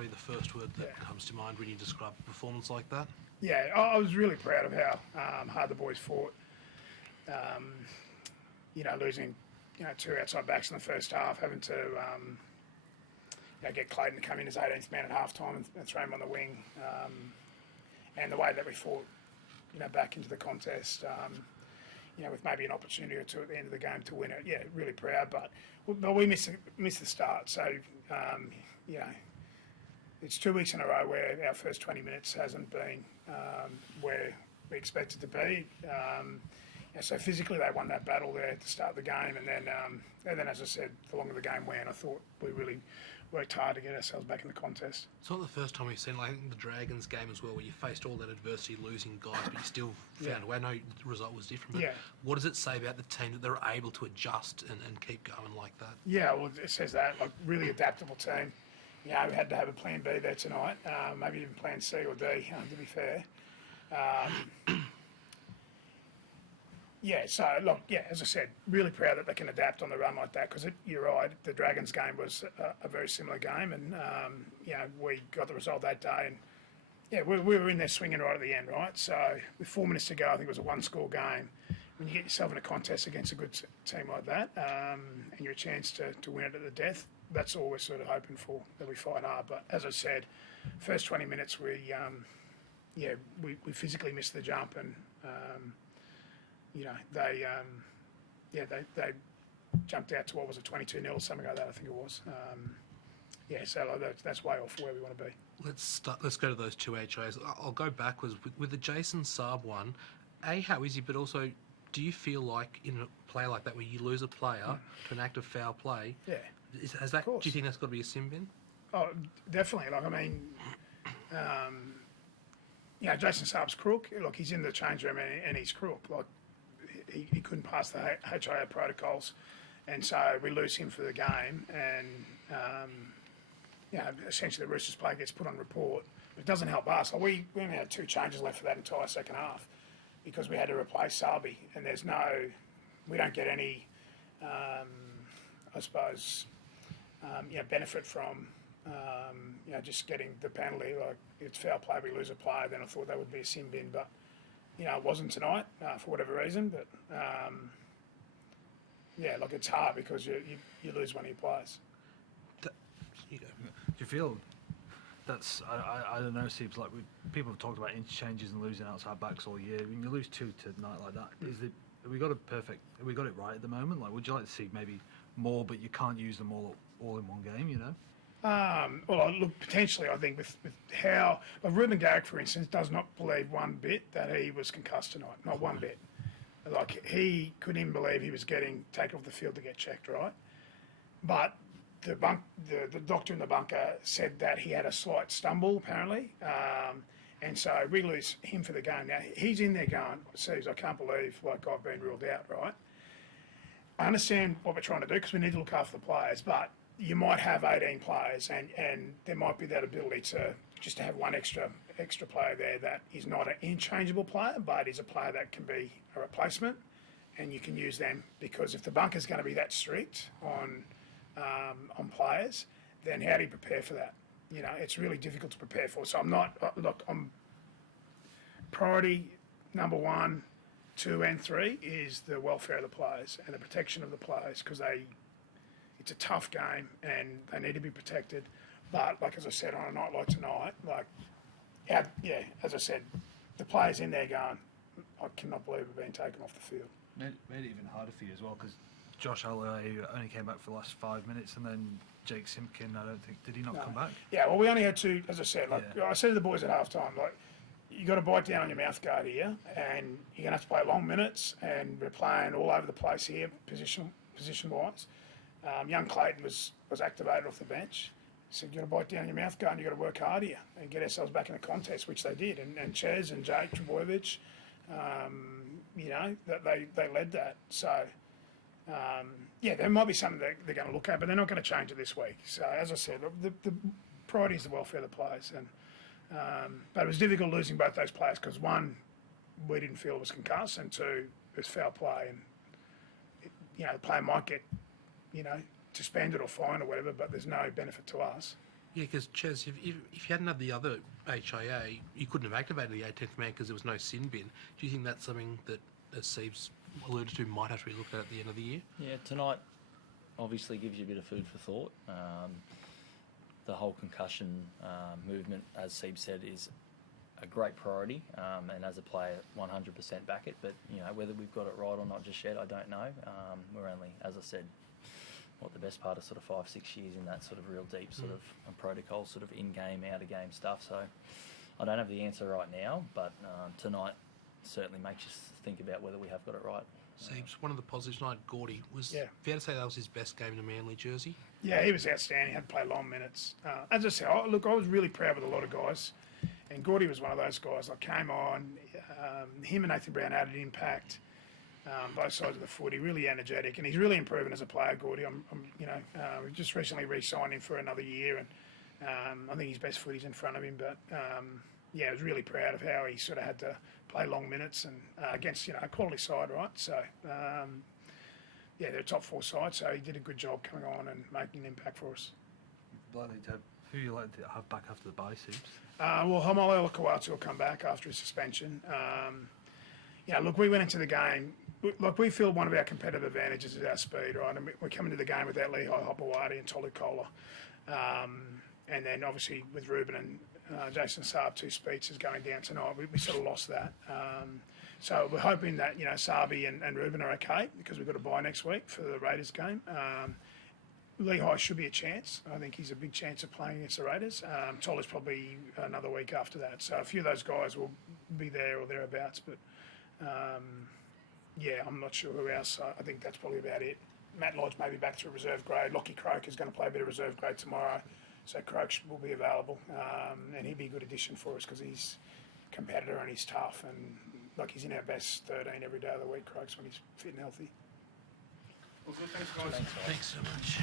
probably the first word that comes to mind when you describe a performance like that. Yeah, I was really proud of how hard the boys fought. Losing two outside backs in the first half, having to get Clayton to come in as 18th man at half time and throw him on the wing, and the way that we fought back into the contest, with maybe an opportunity or two at the end of the game to win it. Yeah, really proud, but we missed the start. So, it's 2 weeks in a row where our first 20 minutes hasn't been where we expected to be. So physically they won that battle there to start the game, and then as I said, the longer the game went, I thought we really worked hard to get ourselves back in the contest. It's not the first time we've seen, like, I think the Dragons game as well, where you faced all that adversity, losing guys, but you still found a way. I know the result was different, but what does it say about the team that they're able to adjust and keep going like that? Yeah, well, it says that, like, really adaptable team. We had to have a plan B there tonight, maybe even plan C or D, to be fair. As I said, really proud that they can adapt on the run like that, because you're right, the Dragons game was a very similar game, and we got the result that day, and we were in there swinging right at the end, right? So with 4 minutes to go, I think it was a one-score game. When you get yourself in a contest against a good team like that, and you're a chance to win it at the death, that's all we're sort of hoping for, that we fight hard. But as I said, first 20 minutes we physically missed the jump, and they jumped out to, what was it, 22-0 or something like that, I think it was. That's way off where we want to be. Let's go to those two HIAs. I'll go backwards. With the Jason Saab one, how is he, but also, do you feel like in a play like that where you lose a player to an act of foul play, do you think that's got to be a sin bin? Oh, definitely. Like, I mean, Jason Saab's crook. Look, he's in the change room and he's crook. Like, he couldn't pass the HIA protocols, and so we lose him for the game, and essentially the Roosters player gets put on report. But it doesn't help us. Like, we only had 2 changes left for that entire second half because we had to replace Sabi, and we don't get any, benefit from just getting the penalty. Like, it's foul play, we lose a player, then I thought that would be a sin bin, but it wasn't tonight for whatever reason. But it's hard because you lose one of your players. Do you feel that's, I don't know, Steve, like people have talked about interchanges and losing outside backs all year. When you lose 2 tonight like that, have we got it right at the moment? Like, would you like to see maybe more, but you can't use them all in one game, Look, potentially, I think with how Ruben Garrick, for instance, does not believe one bit that he was concussed tonight. Not one bit. Like, he couldn't even believe he was getting taken off the field to get checked, right? But the doctor in the bunker said that he had a slight stumble, apparently, and so we lose him for the game. Now, he's in there going, "Seems, I can't believe I've been ruled out," right? I understand what we're trying to do because we need to look after the players, but you might have 18 players, and there might be that ability to just have one extra player there that is not an interchangeable player, but is a player that can be a replacement, and you can use them, because if the bunker's going to be that strict on players, then how do you prepare for that? It's really difficult to prepare for. So I'm priority number 1, 2 and 3 is the welfare of the players and the protection of the players, because it's a tough game and they need to be protected. But as I said, on a night like tonight, as I said, the players in there going, I cannot believe we're being taken off the field. Made it even harder for you as well, because Josh Holloway only came back for the last 5 minutes, and then Jake Simpkin, I don't think, did he not come back? Yeah, well, we only had 2, as I said. I said to the boys at half-time, you got to bite down on your mouth guard here, and you're going to have to play long minutes, and we're playing all over the place here, position-wise. Young Clayton was activated off the bench. So you've got to bite down your mouth guard and you've got to work hard here and get ourselves back in the contest, which they did. And Ches and Jake Trbojevic, they led that. So, there might be something that they're going to look at, but they're not going to change it this week. So, as I said, the priority is the welfare of the players. But it was difficult losing both those players because, 1, we didn't feel it was concussed, and 2, it was foul play. And, the player might get, suspended or fined or whatever, but there's no benefit to us. Yeah, because Ches, if you hadn't had the other HIA, you couldn't have activated the 18th man because there was no sin bin. Do you think that's something that, as Steve's alluded to, might have to be looked at the end of the year? Yeah, tonight obviously gives you a bit of food for thought. The whole concussion movement, as Steve said, is a great priority, and as a player, 100% back it. But whether we've got it right or not just yet, I don't know. We're only, as I said, the best part of sort of 5-6 years in that sort of real deep sort of protocol, sort of in-game, out-of-game stuff. So I don't have the answer right now, but tonight certainly makes you think about whether we have got it right. Steve's one of the positives tonight. Gordy was fair to say that was his best game in a Manly jersey. Yeah, he was outstanding. He had to play long minutes. As I said, I was really proud with a lot of guys, and Gordy was one of those guys. I came on, him and Nathan Brown added impact. Both sides of the footy, really energetic, and he's really improving as a player. Gordy, we've just recently re-signed him for another year, and I think his best footy's in front of him. But I was really proud of how he sort of had to play long minutes and against a quality side, right? So they're a top 4 side, so he did a good job coming on and making an impact for us. Who you like to have back after the bye, Steves? Haumole Olakau'atu will come back after his suspension. Look, we went into the game. Look, we feel one of our competitive advantages is our speed, right? And we come into the game without Lehigh Hopewadi and Tolu Kola. And then obviously with Ruben and Jason Saab, 2 speeds is going down tonight. We sort of lost that. So we're hoping that, Sabi and Ruben are okay because we've got a bye next week for the Raiders game. Lehigh should be a chance. I think he's a big chance of playing against the Raiders. Tolu's probably another week after that. So a few of those guys will be there or thereabouts, but I'm not sure who else. I think that's probably about it. Matt Lodge may be back to a reserve grade. Lockie Croak is going to play a bit of reserve grade tomorrow, so Croak will be available, and he'd be a good addition for us because he's a competitor and he's tough, and he's in our best 13 every day of the week, Croaks, when he's fit and healthy. Well, good. Thanks, guys. Thanks so much.